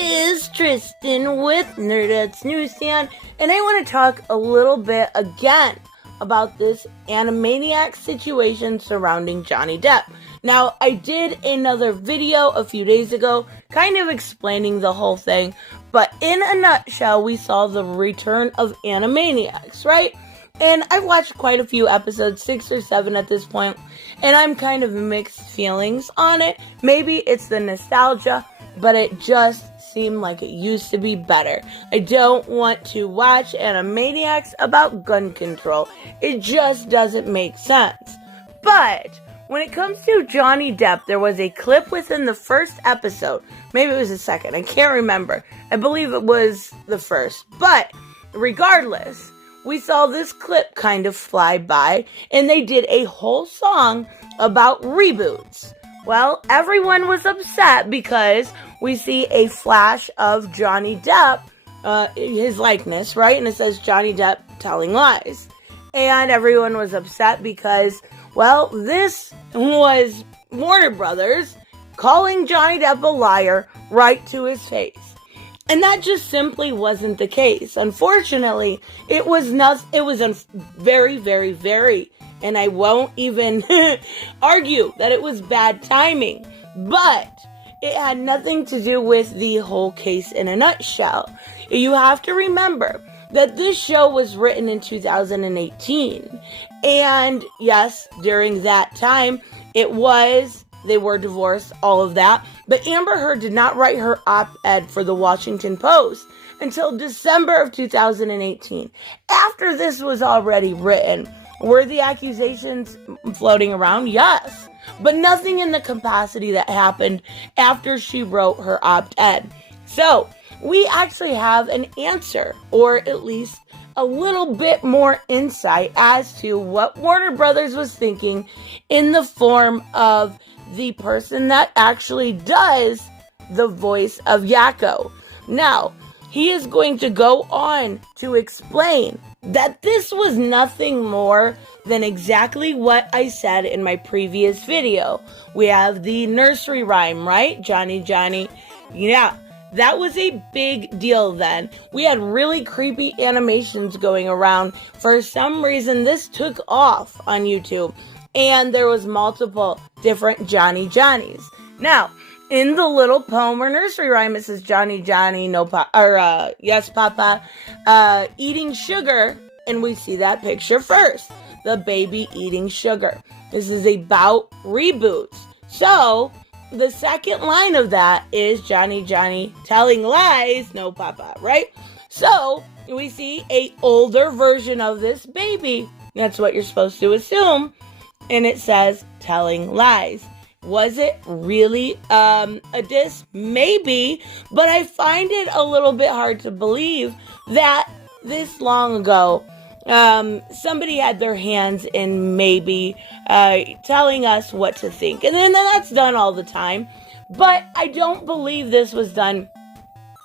is Tristan with Nerdette's NewsStand, and I want to talk a little bit again about this Animaniacs situation surrounding Johnny Depp. Now, I did another video a few days ago, kind of explaining the whole thing, but in a nutshell, we saw the return of Animaniacs, right? And I've watched quite a few episodes, 6 or 7 at this point, and I'm kind of mixed feelings on it. Maybe it's the nostalgia, but it just seemed like it used to be better. I don't want to watch Animaniacs about gun control. It just doesn't make sense. But when it comes to Johnny Depp, there was a clip within the first episode. Maybe it was the second. I can't remember. I believe it was the first. But regardless, we saw this clip kind of fly by, and they did a whole song about reboots. Well, everyone was upset because we see a flash of Johnny Depp, his likeness, right? And it says Johnny Depp telling lies. And everyone was upset because, well, this was Warner Brothers calling Johnny Depp a liar right to his face. And that just simply wasn't the case. Unfortunately, it was very, very, very, and I won't even argue that it was bad timing, but it had nothing to do with the whole case in a nutshell. You have to remember that this show was written in 2018, and yes, during that time, they were divorced, all of that. But Amber Heard did not write her op-ed for the Washington Post until December of 2018. After this was already written, were the accusations floating around? Yes. But nothing in the capacity that happened after she wrote her op-ed. So, we actually have an answer, or at least a little bit more insight as to what Warner Brothers was thinking in the form of the person that actually does the voice of Yakko. Now, he is going to go on to explain that this was nothing more than exactly what I said in my previous video. We have the nursery rhyme, right? Johnny, Johnny. Yeah, that was a big deal then. We had really creepy animations going around. For some reason, this took off on YouTube. And there was multiple different Johnny Johnnies. Now, in the little poem or nursery rhyme, it says Johnny Johnny, yes Papa, eating sugar, and we see that picture first, the baby eating sugar. This is about reboots. So, the second line of that is Johnny Johnny telling lies, no Papa, right? So, we see a older version of this baby. That's what you're supposed to assume. And it says, telling lies. Was it really a diss? Maybe, but I find it a little bit hard to believe that this long ago, somebody had their hands in maybe telling us what to think. And then that's done all the time. But I don't believe this was done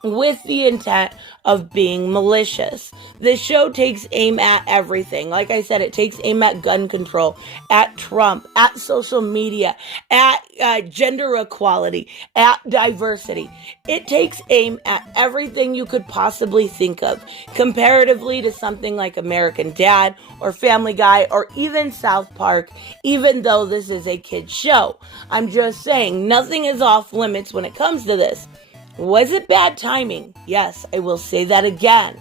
with the intent of being malicious. This show takes aim at everything. Like I said, it takes aim at gun control, at Trump, at social media, at gender equality, at diversity. It takes aim at everything you could possibly think of, comparatively to something like American Dad or Family Guy or even South Park, even though this is a kid's show. I'm just saying, nothing is off limits when it comes to this. Was it bad timing? Yes, I will say that again.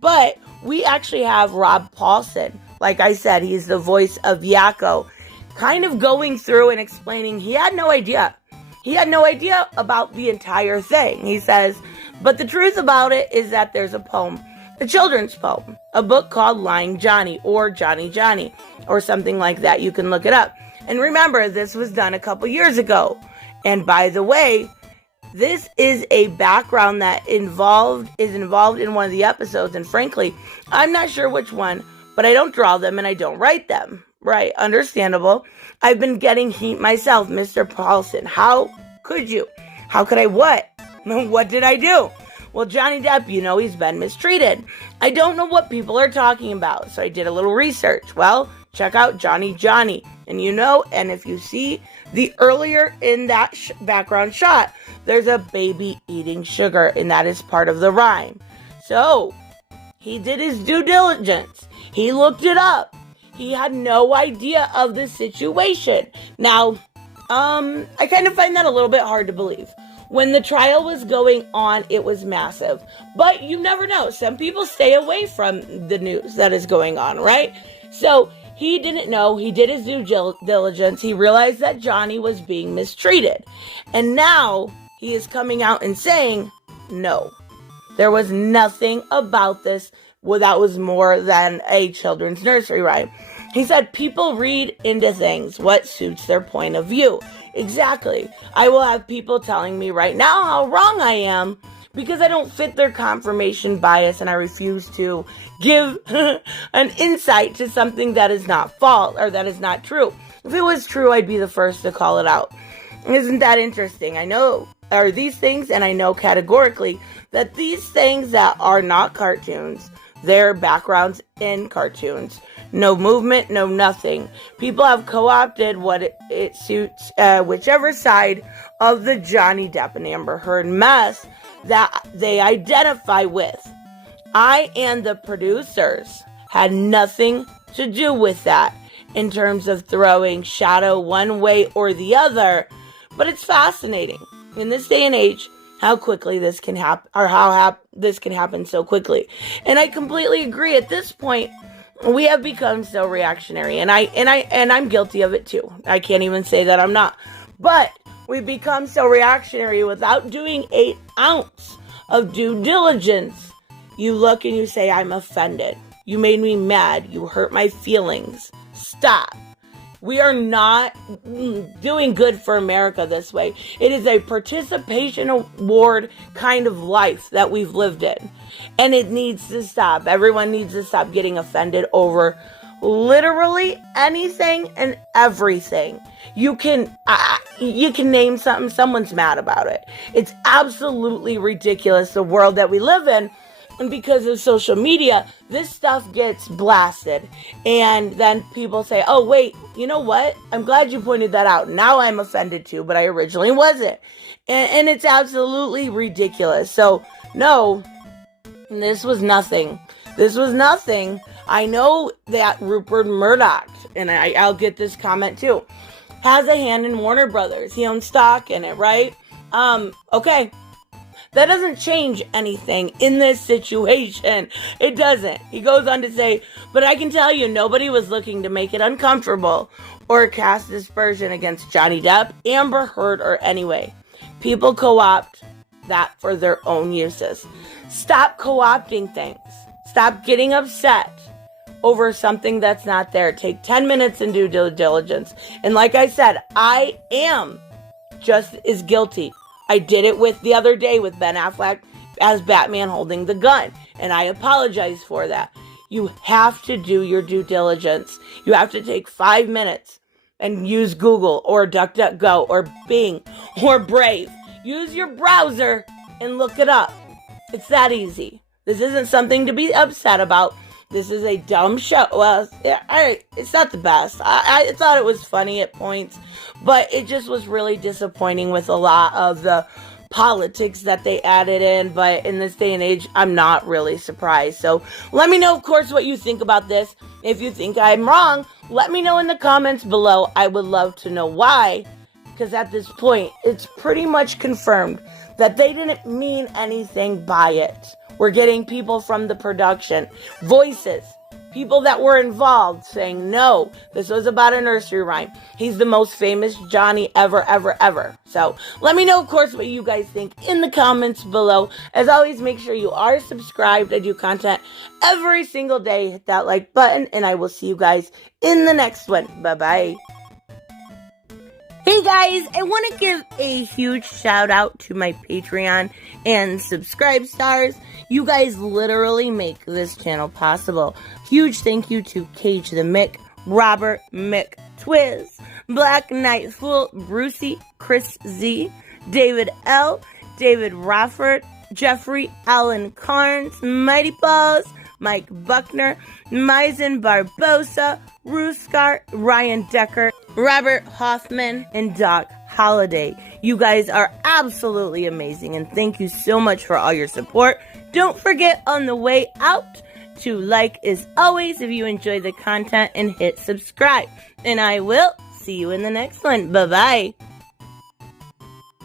But we actually have Rob Paulsen. Like I said, he's the voice of Yakko, kind of going through and explaining he had no idea. He had no idea about the entire thing. He says, but the truth about it is that there's a poem, a children's poem, a book called Lying Johnny or Johnny Johnny or something like that. You can look it up. And remember, this was done a couple years ago. And by the way, this is a background that is involved in one of the episodes, and frankly, I'm not sure which one, but I don't draw them and I don't write them. Right, understandable. I've been getting heat myself, Mr. Paulson. How could you? How could I what? What did I do? Well, Johnny Depp, he's been mistreated. I don't know what people are talking about, so I did a little research. Well, check out Johnny Johnny, And and if you see the earlier in that background shot, there's a baby eating sugar, and that is part of the rhyme. So, he did his due diligence. He looked it up. He had no idea of the situation. Now, I kind of find that a little bit hard to believe. When the trial was going on, it was massive. But you never know. Some people stay away from the news that is going on, right? So, he didn't know. He did his due diligence. He realized that Johnny was being mistreated. And now, he is coming out and saying, no, there was nothing about this that was more than a children's nursery rhyme. He said, people read into things what suits their point of view. Exactly. I will have people telling me right now how wrong I am because I don't fit their confirmation bias and I refuse to give an insight to something that is not false or that is not true. If it was true, I'd be the first to call it out. Isn't that interesting? I know these things, and I know categorically that these things that are not cartoons, they're backgrounds in cartoons. No movement, no nothing. People have co-opted what it suits whichever side of the Johnny Depp and Amber Heard mess that they identify with. I and the producers had nothing to do with that in terms of throwing shadow one way or the other, but it's fascinating in this day and age how quickly this can happen, or this can happen so quickly. And I completely agree. At this point, we have become so reactionary, and I'm guilty of it too. I can't even say that I'm not. But we've become so reactionary without doing 1 ounce of due diligence. You look and you say, I'm offended. You made me mad. You hurt my feelings. Stop. We are not doing good for America this way. It is a participation award kind of life that we've lived in. And it needs to stop. Everyone needs to stop getting offended over literally anything and everything. You can name something, someone's mad about it. It's absolutely ridiculous, the world that we live in. And because of social media, this stuff gets blasted. And then people say, oh, wait, you know what? I'm glad you pointed that out. Now I'm offended too, but I originally wasn't. And it's absolutely ridiculous. So, no, this was nothing. This was nothing. I know that Rupert Murdoch, and I'll get this comment too, has a hand in Warner Brothers. He owns stock in it, right? Okay. That doesn't change anything in this situation. It doesn't. He goes on to say, but I can tell you nobody was looking to make it uncomfortable or cast dispersion against Johnny Depp, Amber Heard, or anyway. People co-opt that for their own uses. Stop co-opting things. Stop getting upset over something that's not there. Take 10 minutes and do due diligence. And like I said, I am just as guilty. I did it the other day with Ben Affleck as Batman holding the gun. And I apologize for that. You have to do your due diligence. You have to take 5 minutes and use Google or DuckDuckGo or Bing or Brave. Use your browser and look it up. It's that easy. This isn't something to be upset about. This is a dumb show. Well, it's not the best. I thought it was funny at points, but it just was really disappointing with a lot of the politics that they added in. But in this day and age, I'm not really surprised. So let me know, of course, what you think about this. If you think I'm wrong, let me know in the comments below. I would love to know why, because at this point, it's pretty much confirmed that they didn't mean anything by it. We're getting people from the production, voices, people that were involved saying, no, this was about a nursery rhyme. He's the most famous Johnny ever, ever, ever. So let me know, of course, what you guys think in the comments below. As always, make sure you are subscribed. I do content every single day. Hit that like button, and I will see you guys in the next one. Bye-bye. Hey guys, I want to give a huge shout out to my Patreon and subscribe stars. You guys literally make this channel possible. Huge thank you to Cage the Mick, Robert Mick Twiz, Black Knight Fool, Brucey, Chris Z, David L, David Rafford, Jeffrey Allen Carnes, Mighty Paws, Mike Buckner, Maizen Barbosa, Ruskar, Ryan Decker, Robert Hoffman, and Doc Holliday. You guys are absolutely amazing, and thank you so much for all your support. Don't forget on the way out to like as always if you enjoy the content and hit subscribe. And I will see you in the next one. Bye-bye.